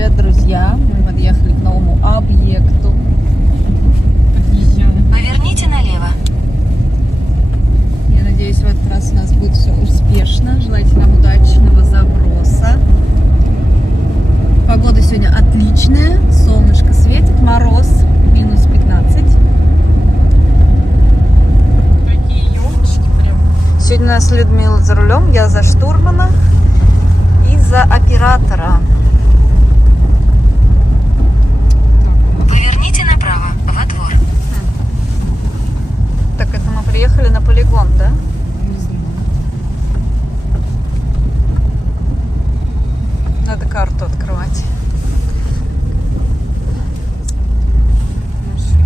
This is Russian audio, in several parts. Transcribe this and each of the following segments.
Привет, друзья! Мы подъехали к новому объекту. Подъезжаем. Поверните налево. Я надеюсь, в этот раз у нас будет все успешно. Желайте нам удачного заброса. Погода сегодня отличная. Солнышко светит, мороз минус 15. Такие елочки прям. Сегодня у нас Людмила за рулем, я за штурмана и за оператора. Поверните направо, во двор. Так, это мы приехали на полигон, да? Не знаю. Надо карту открывать.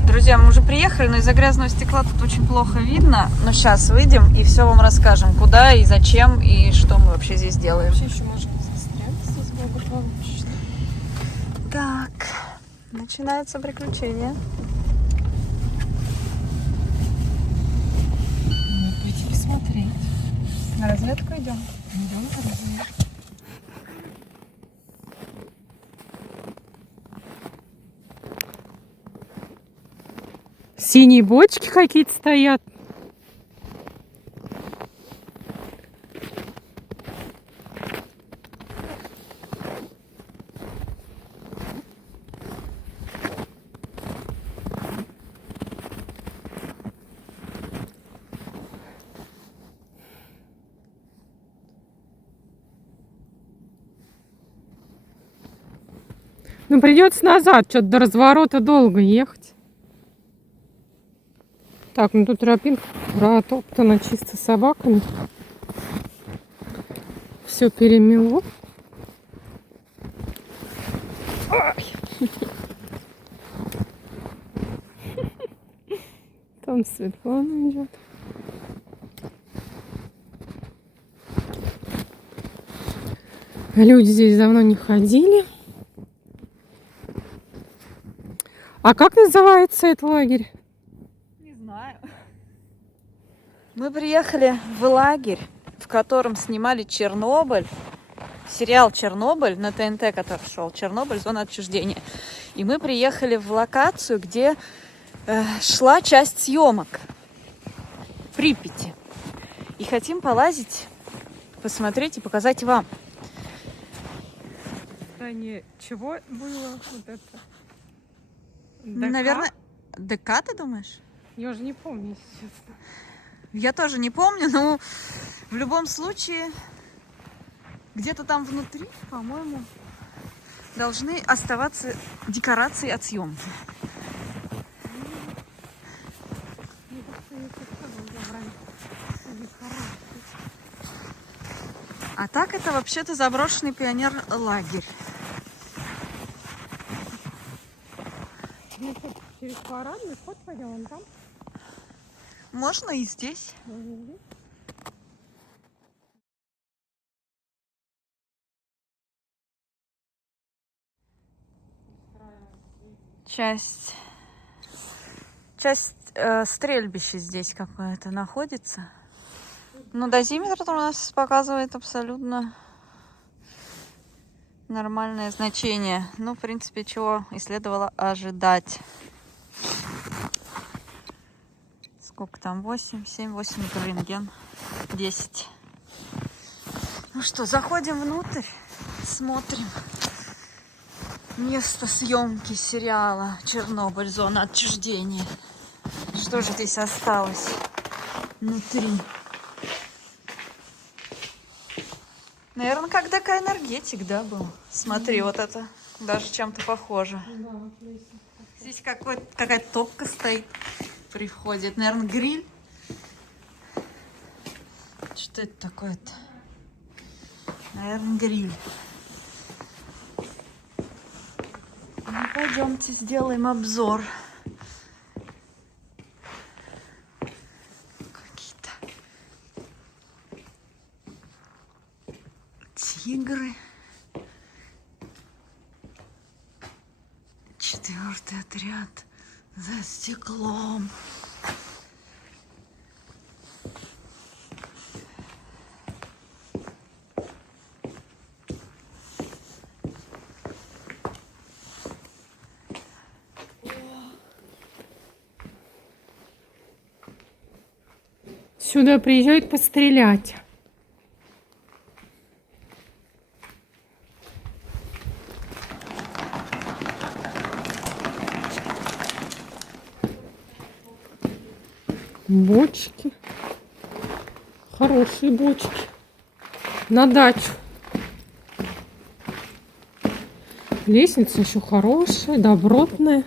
Друзья, мы уже приехали, но из-за грязного стекла тут очень плохо видно. Но сейчас выйдем и все вам расскажем, куда и зачем, и что мы вообще здесь делаем. Вообще еще можно застрять здесь благополучно. Так, начинается приключение. Надо пойти посмотреть. На разведку идем. Идем на разведку. Синие бочки какие-то стоят. Ну, придется назад, что-то до разворота долго ехать. Так, ну тут тропинка протоптана чисто собаками. Все перемело. Ай. Там Светлана идет. Люди здесь давно не ходили. А как называется этот лагерь? Не знаю. Мы приехали в лагерь, в котором снимали Чернобыль. Сериал «Чернобыль» на ТНТ, который шел. «Чернобыль. Зона отчуждения». И мы приехали в локацию, где шла часть съемок. В Припяти. И хотим полазить, посмотреть и показать вам. Здание чего было вот это? Наверное, ДК, ты думаешь? Я уже не помню, если честно. Я тоже не помню, но в любом случае где-то там внутри, по-моему, должны оставаться декорации от съемки. Мне кажется, я как-то забрали. А так это вообще-то заброшенный пионер-лагерь. Ну, хоть через парадный вход пойдем, вон там. Можно и здесь. Можно здесь. Часть стрельбища здесь какое-то находится. Но дозиметр у нас показывает абсолютно нормальное значение. Ну, в принципе, чего и следовало ожидать. Сколько там? 8, 7, 8 рентген. 10. Ну что, заходим внутрь, смотрим место съемки сериала «Чернобыль. Зона отчуждения». Что же здесь осталось внутри? Наверное, как ДК «Энергетик», да, был? Смотри, вот это даже чем-то похоже. Да, вот лестница. Здесь какая-то топка стоит при входе. Это, наверное, гриль. Что это такое-то? Наверное, гриль. Ну, пойдемте сделаем обзор. Какие-то тигры. 4-й отряд за стеклом. Сюда приезжают пострелять. Бочки. Хорошие бочки. На дачу. Лестница еще хорошая, добротная.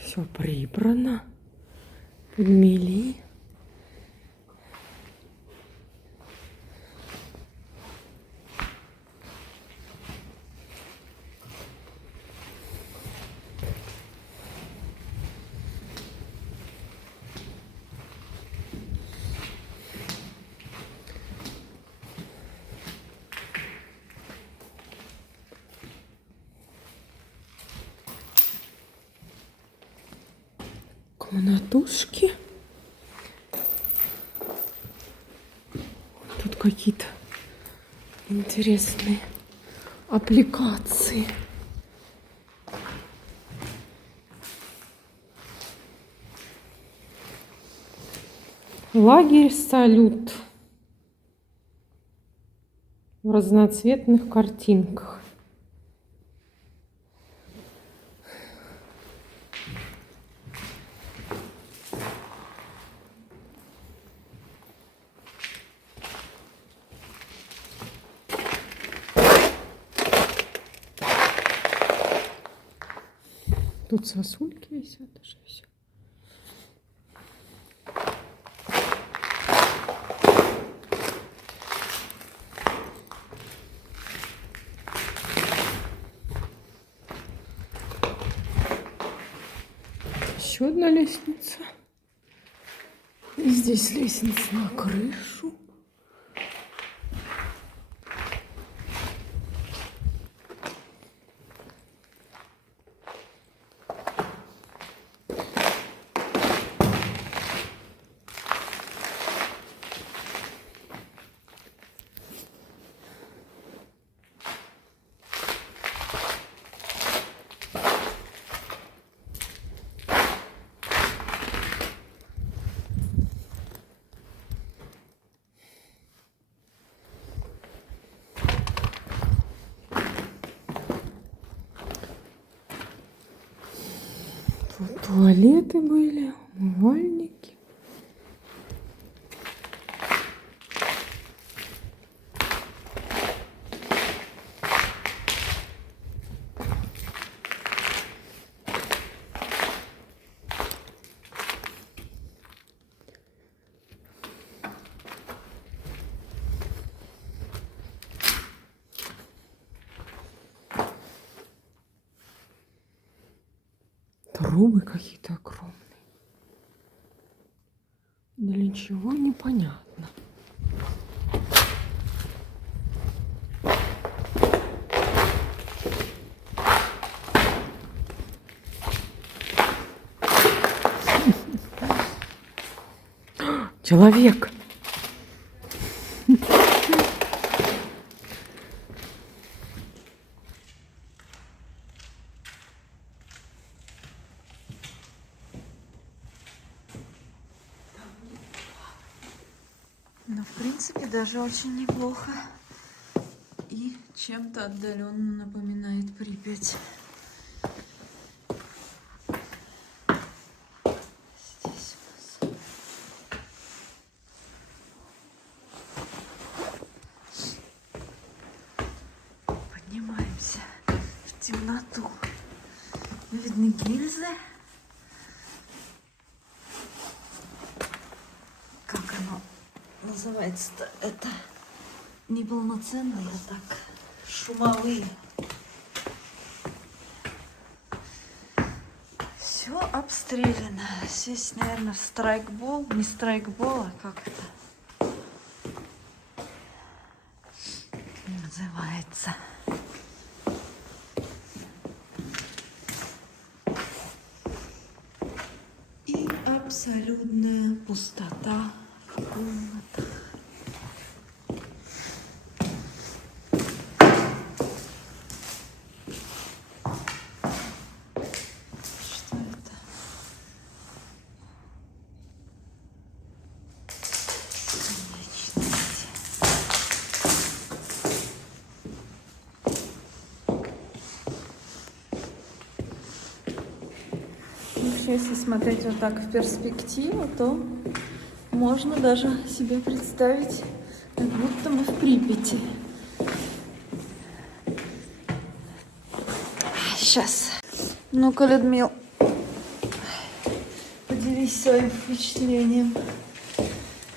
Все прибрано. Подмели. Комнатушки. Тут какие-то интересные аппликации. Лагерь «Салют» в разноцветных картинках. Тут сосульки висят даже все. Еще одна лестница. И здесь лестница на крышу. Тут туалеты были, умывальники. Трубы какие-то огромные. Для чего непонятно. Человек. Но в принципе даже очень неплохо. И чем-то отдаленно напоминает Припять. Здесь у нас поднимаемся в темноту. Видны гильзы. Как оно называется-то? Это неполноценные, а так шумовые. Все обстреляно. Здесь, наверное, страйкбол. Не страйкбол, а как это называется. И абсолютная пустота в комнатах. Вообще, если смотреть вот так в перспективу, то можно даже себе представить, как будто мы в Припяти. Сейчас. Ну-ка, Людмил, поделись своим впечатлением.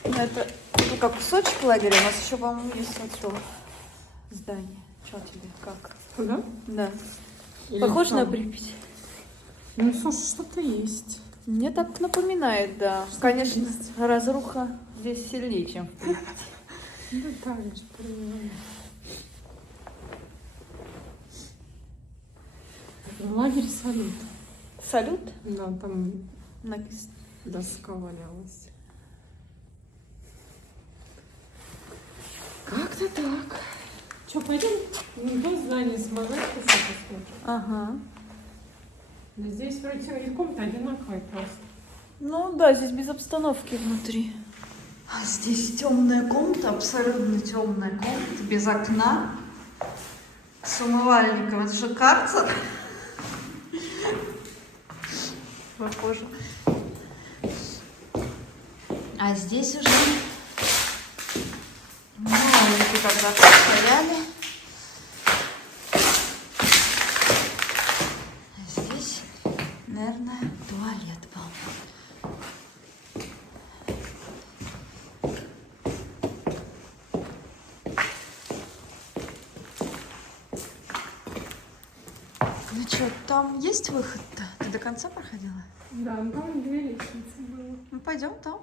Это только кусочек лагеря, у нас еще, по-моему, есть вот то здание. Что тебе, как? Да? Да. Или Похож на там? Припять? Ну, слушай, что-то есть. Мне так напоминает, да. Конечно, разруха здесь сильнее, чем в Припяти. Да, так же, понимаю. Лагерь салют. Салют? Да, там Написано. доска валялась. Как-то так. Че, пойдем? Ну, до здания с Мазайкой посмотрим. Ага. Но здесь вроде комната одинаковая просто. Ну да, здесь без обстановки внутри. А здесь темная комната, абсолютно темная комната, без окна, с умывальником. Это же карцер. Похоже. А здесь уже умывальники когда-то стояли. А здесь, наверное, туалет был. Ну что, там есть выход-то? Ты до конца проходила? Да, ну там две лестницы было. Ну пойдем там.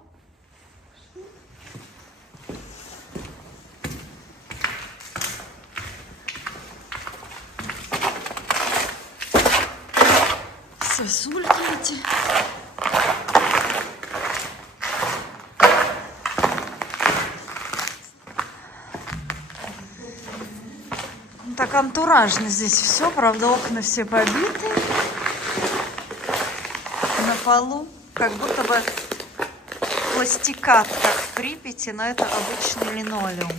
Сосульки эти. Так антуражно здесь все, правда, окна все побиты. На полу как будто бы пластикат, как в Припяти, но это обычный линолеум.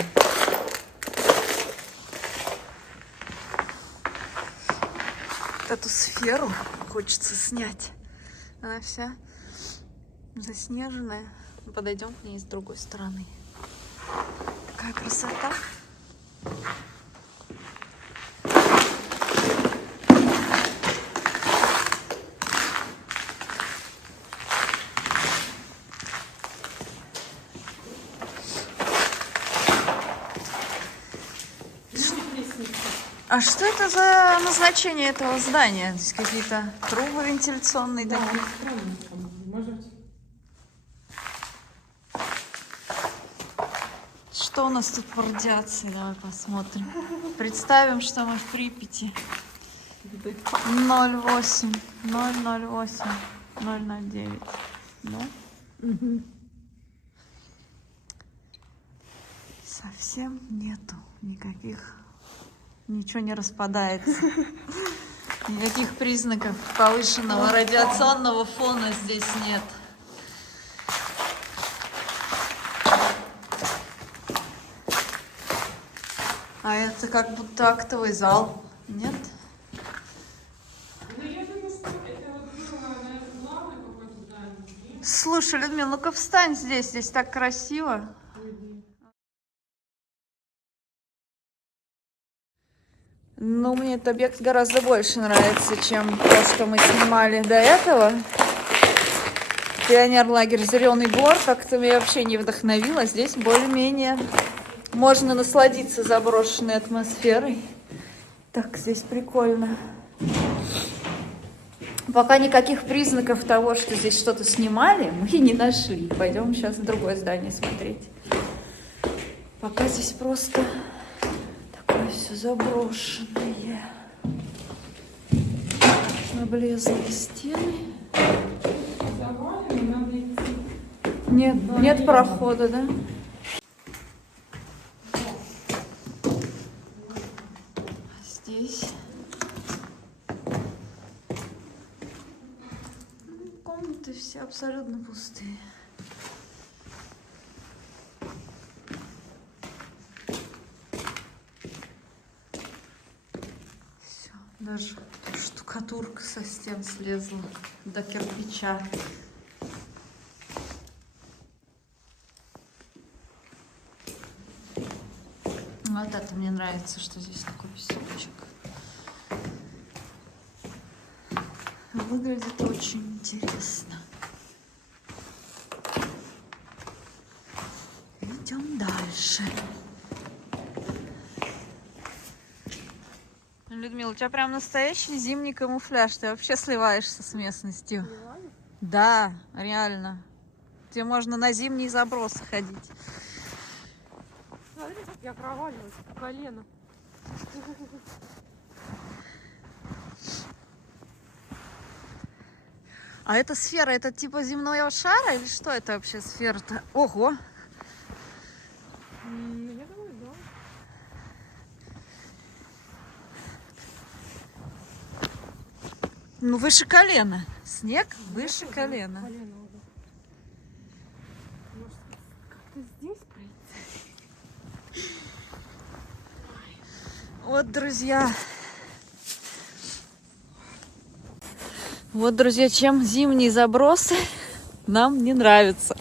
Эту сферу хочется снять. Она вся заснеженная. Подойдем к ней с другой стороны. Какая красота! А что это за назначение этого здания? Здесь какие-то трубы вентиляционные Да, такие. странно, может быть. Что у нас тут по радиации? Давай посмотрим. Представим, что мы в Припяти. 0,8, 0,08, 0,09. Да? Угу. Совсем нету никаких, ничего не распадается. Никаких признаков повышенного радиационного фона здесь нет. А это как будто актовый зал. Нет? Ну, я думаю, что это вот было, наверное, главное какое-то здание. Слушай, Людмила, ну-ка встань здесь, здесь так красиво. Ну, мне этот объект гораздо больше нравится, чем то, что мы снимали до этого. Пионерлагерь «Зеленый Бор» как-то меня вообще не вдохновило. Здесь более-менее можно насладиться заброшенной атмосферой. Так, здесь прикольно. Пока никаких признаков того, что здесь что-то снимали, мы не нашли. Пойдем сейчас в другое здание смотреть. Пока здесь просто такое все заброшенное. Облезлые стены. Завалено, надо идти. Нет прохода, да? Здесь комнаты все абсолютно пустые. Все, даже штукатурка штукатурка со стен слезла до кирпича. Вот это мне нравится, что здесь такой песочек. Выглядит очень интересно. Идем дальше. Людмила, у тебя прям настоящий зимний камуфляж. Ты вообще сливаешься с местностью. Сливаюсь? Да, реально. Тебе можно на зимний заброс ходить. Смотри, как я проваливаюсь по колено. А эта сфера, это типа земного шара или что это вообще сфера-то? Ого! Я думаю, да. Ну, выше колена. Снег выше колена. Колено уже. Может, как-то здесь пройти? Вот, друзья. Вот, друзья, чем зимние забросы нам не нравятся.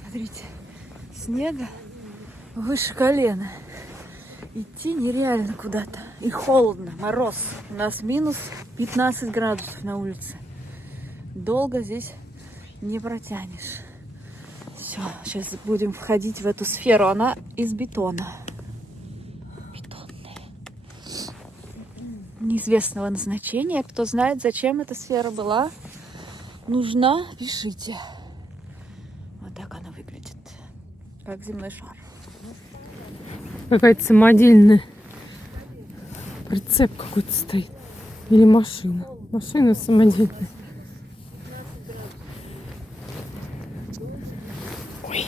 Смотрите, снега выше колена. Идти нереально куда-то. И холодно, мороз. У нас минус 15 градусов на улице. Долго здесь не протянешь. Все, сейчас будем входить в эту сферу. Она из бетона. Бетонная. Неизвестного назначения. Кто знает, зачем эта сфера была нужна, пишите. Вот так она выглядит. Как земной шар. Какая-то самодельная. Прицеп какой-то стоит. Или машина. Машина самодельная. Ой.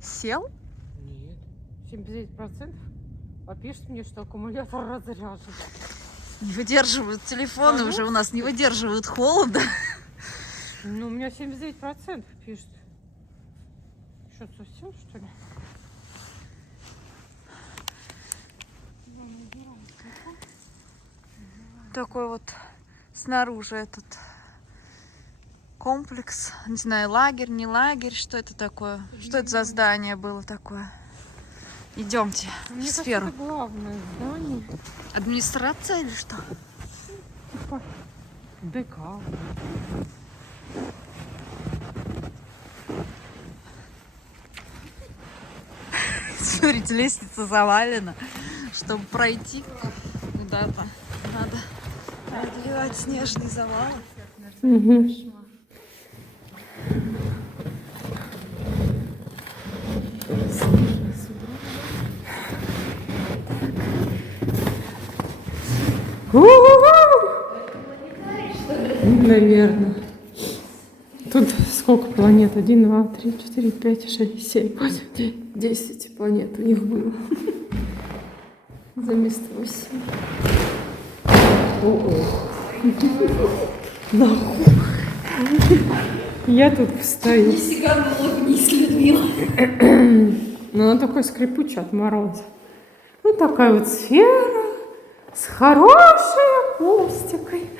Сел? Нет. 79%. А пишет мне, что аккумулятор разряжен. Не выдерживают телефоны, Конечно. уже у нас не выдерживают холода. Ну, у меня 79% пишет. Что, совсем, что ли? Такой вот снаружи этот комплекс. Не знаю, лагерь, не лагерь. Что это такое? Что это за здание было такое? Идемте в Мне кажется, сферу. это главное здание. Администрация или что? Типа ДК. Смотрите, лестница завалена. Чтобы пройти куда-то, надо преодолевать снежный завал. Угу. Наверное. Тут сколько планет? 1, 2, 3, 4, 5, 6, 7, 8, 9, 10 планет у них было. Заместо 8. Я тут стою. Сиганула вниз, Людмила. Но она такой скрипучий от мороза. Вот такая вот сфера с хорошей акустикой.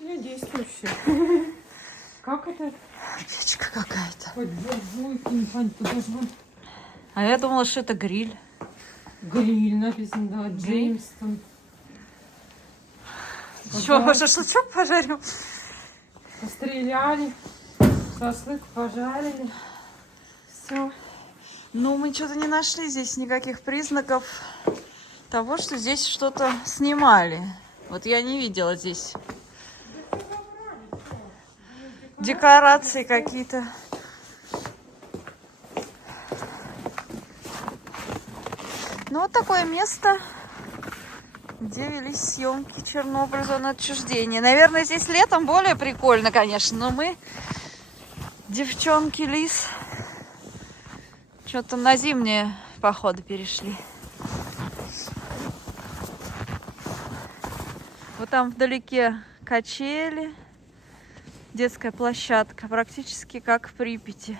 Я действующая. Как это? Печка какая-то. Хоть буржуйки, непонятно, даже вон А я думала, что это гриль. гриль написано, да, Джеймстон. Что пожарим? Постреляли, шашлык пожарили. Все. Ну, мы что-то не нашли здесь никаких признаков того, что здесь что-то снимали. Вот я не видела здесь декорации какие-то. Ну, вот такое место, где велись съемки Чернобыль, зона отчуждения. Наверное, здесь летом более прикольно, конечно, но мы, девчонки, лис, Что-то на зимние походы перешли. Вот там вдалеке качели, детская площадка, практически как в Припяти.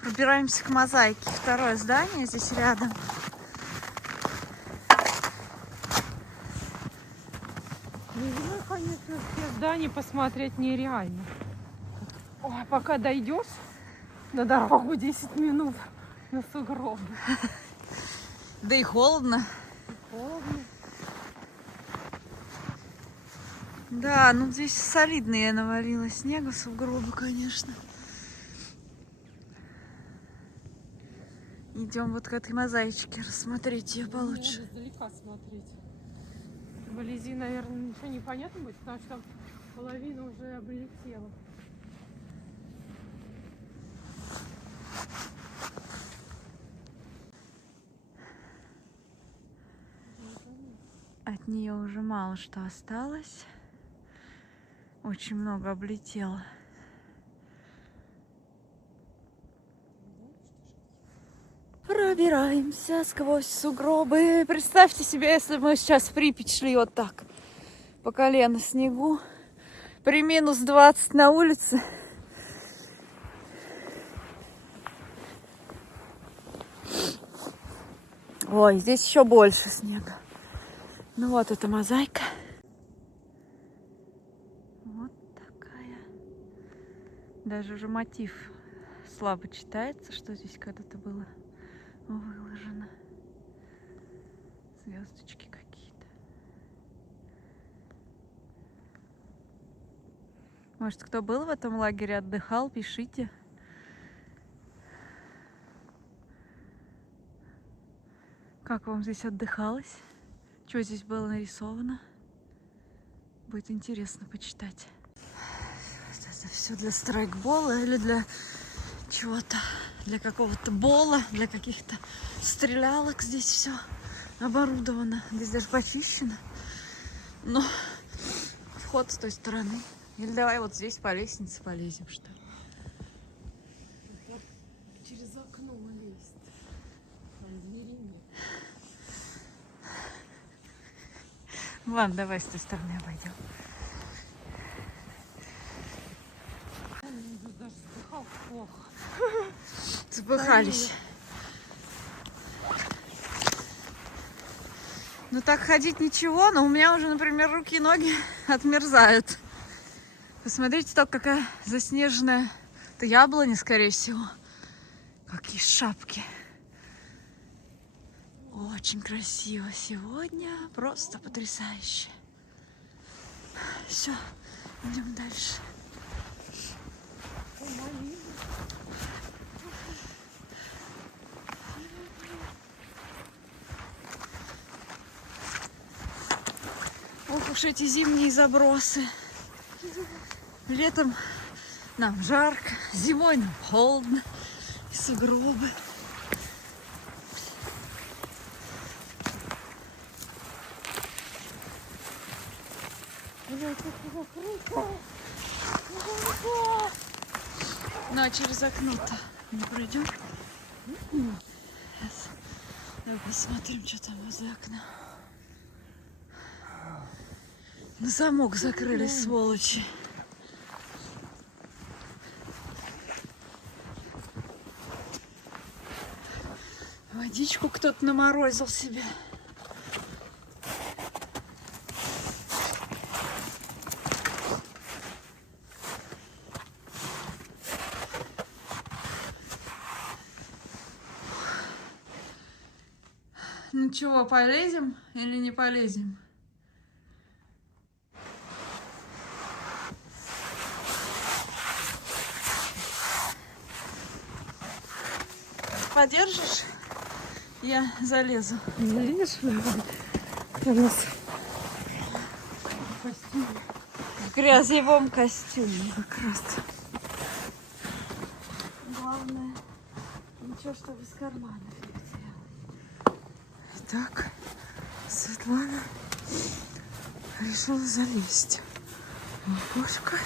Пробираемся к Мозаике. Второе здание здесь рядом. Весной, конечно, все здания посмотреть нереально. Ой, пока дойдешь на дорогу 10 минут на сугробы. Да и холодно. Холодно. Да, ну здесь солидные навалило снега, сугробы, конечно. Идем вот к этой мозаичке, рассмотреть ее получше. Надо издалека смотреть. Вблизи, наверное, ничего не понятно будет, потому что там половина уже облетела. От нее уже мало что осталось. Очень много облетело. Пробираемся сквозь сугробы. Представьте себе, если бы мы сейчас в Припять шли вот так, по колено снегу, при минус 20 на улице. Ой, здесь еще больше снега. Ну вот эта мозаика. Вот такая. Даже уже мотив слабо читается, что здесь когда-то было выложено. Звездочки какие-то. Может, кто был в этом лагере, отдыхал, пишите. Как вам здесь отдыхалось? Что здесь было нарисовано? Будет интересно почитать. Это все для страйкбола или для чего-то, для какого-то бола, для каких-то стрелялок. Здесь все оборудовано. Здесь даже почищено. Но вход с той стороны. Или давай вот здесь по лестнице полезем, что ли? Через окно лезть. Там двери нет. Ладно, давай с той стороны обойдем. Он даже вздыхал плохо. Запыхались. Ну так ходить ничего, но у меня уже, например, руки и ноги отмерзают. Посмотрите, только какая заснеженная. Это яблоня, скорее всего. Какие шапки. Очень красиво сегодня. Просто потрясающе. Все, идем дальше. Ох уж эти зимние забросы. Летом нам жарко, зимой нам холодно. И сугробы. Ну а через окно-то не пройдем? Сейчас. Давай посмотрим, что там возле окна. На замок закрыли, сволочи. Водичку кто-то наморозил себе. Ну чего, полезем или не полезем? Подержишь? Я залезу. Залезешь? У нас костюм. В грязевом костюме. Как раз. Главное Хорошо, что без кармана не потеряла. Итак, Светлана решила залезть в окошко.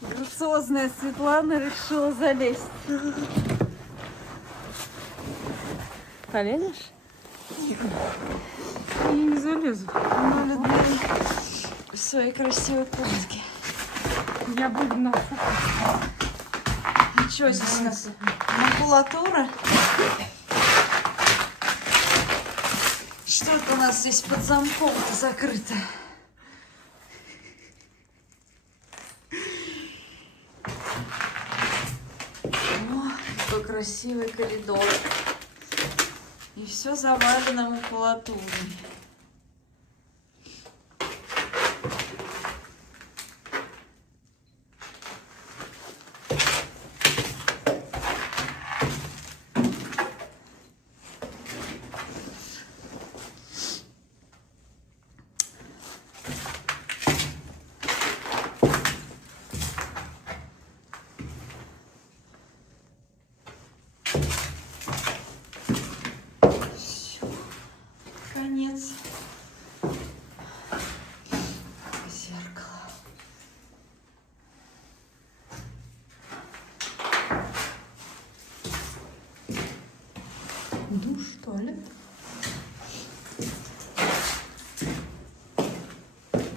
Грациозная Светлана решила залезть. Полезешь? Я не залезу. Ну, Людмила в своей красивой куртке. Я буду на Ничего здесь у нас? Макулатура. Что это у нас здесь под замком закрыто? О, какой красивый коридор. И все завалено макулатурой. Конец. Зеркало. Душ, туалет.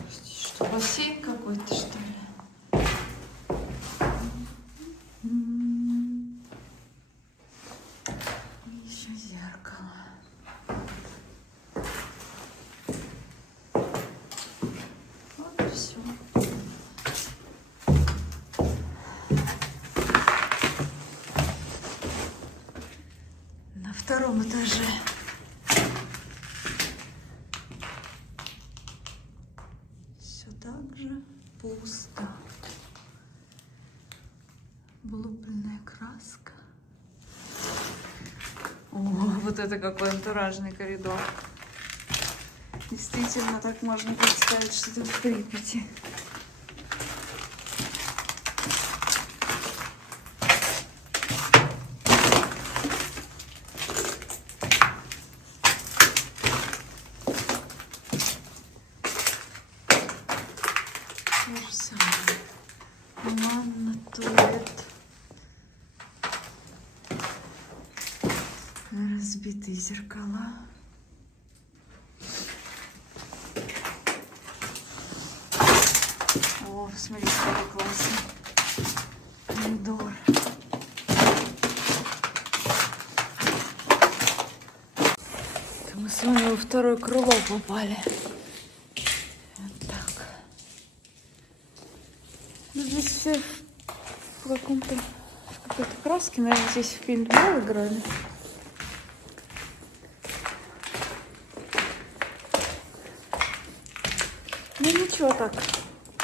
Здесь что, бассейн какой-то, что ли? Еще зеркало. Вот и все. На втором этаже. Все так же пусто. Облупленная краска. О, вот это какой антуражный коридор. Действительно, так можно представить, что ты в Припяти. То же самое. Ванна, туалет. Разбитые зеркала. О, смотри, какой классный коридор. Это мы с вами во второе крыло попали. Вот так. Ну, здесь все в каком-то какой-то краске. Наверное, здесь в пейнтбол играли. Ну ничего так,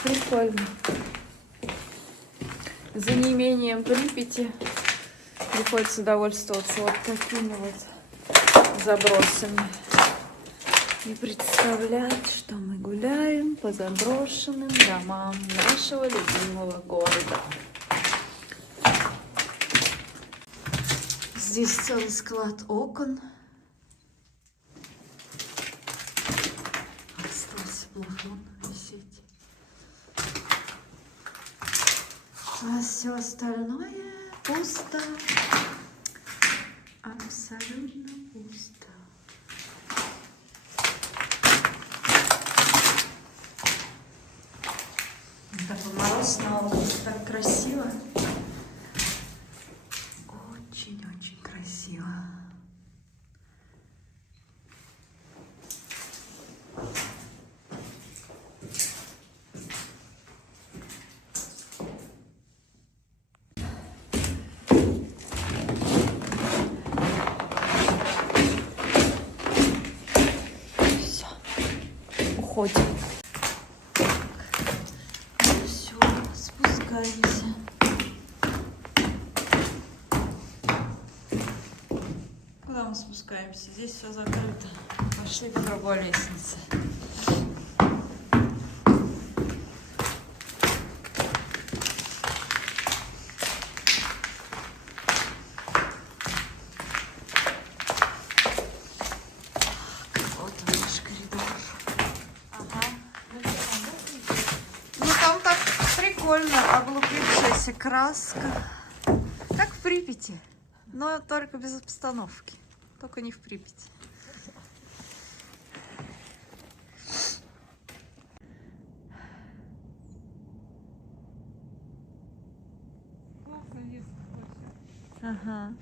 прикольно. За неимением Припяти приходится довольствоваться вот такими вот забросами. И представлять, что мы гуляем по заброшенным домам нашего любимого города. Здесь целый склад окон. Остался плафон висеть. А все остальное пусто. Абсолютно пусто. Такой мороз на улице, так красиво. Очень-очень красиво. Все, уходим. Все, спускаемся. Куда мы спускаемся? Здесь все закрыто. Пошли по другой лестнице. Вот он наш коридор. Ага. Ну там так прикольно, облупившаяся краска. Как в Припяти, но только без обстановки. Только не в Припяти. Ага.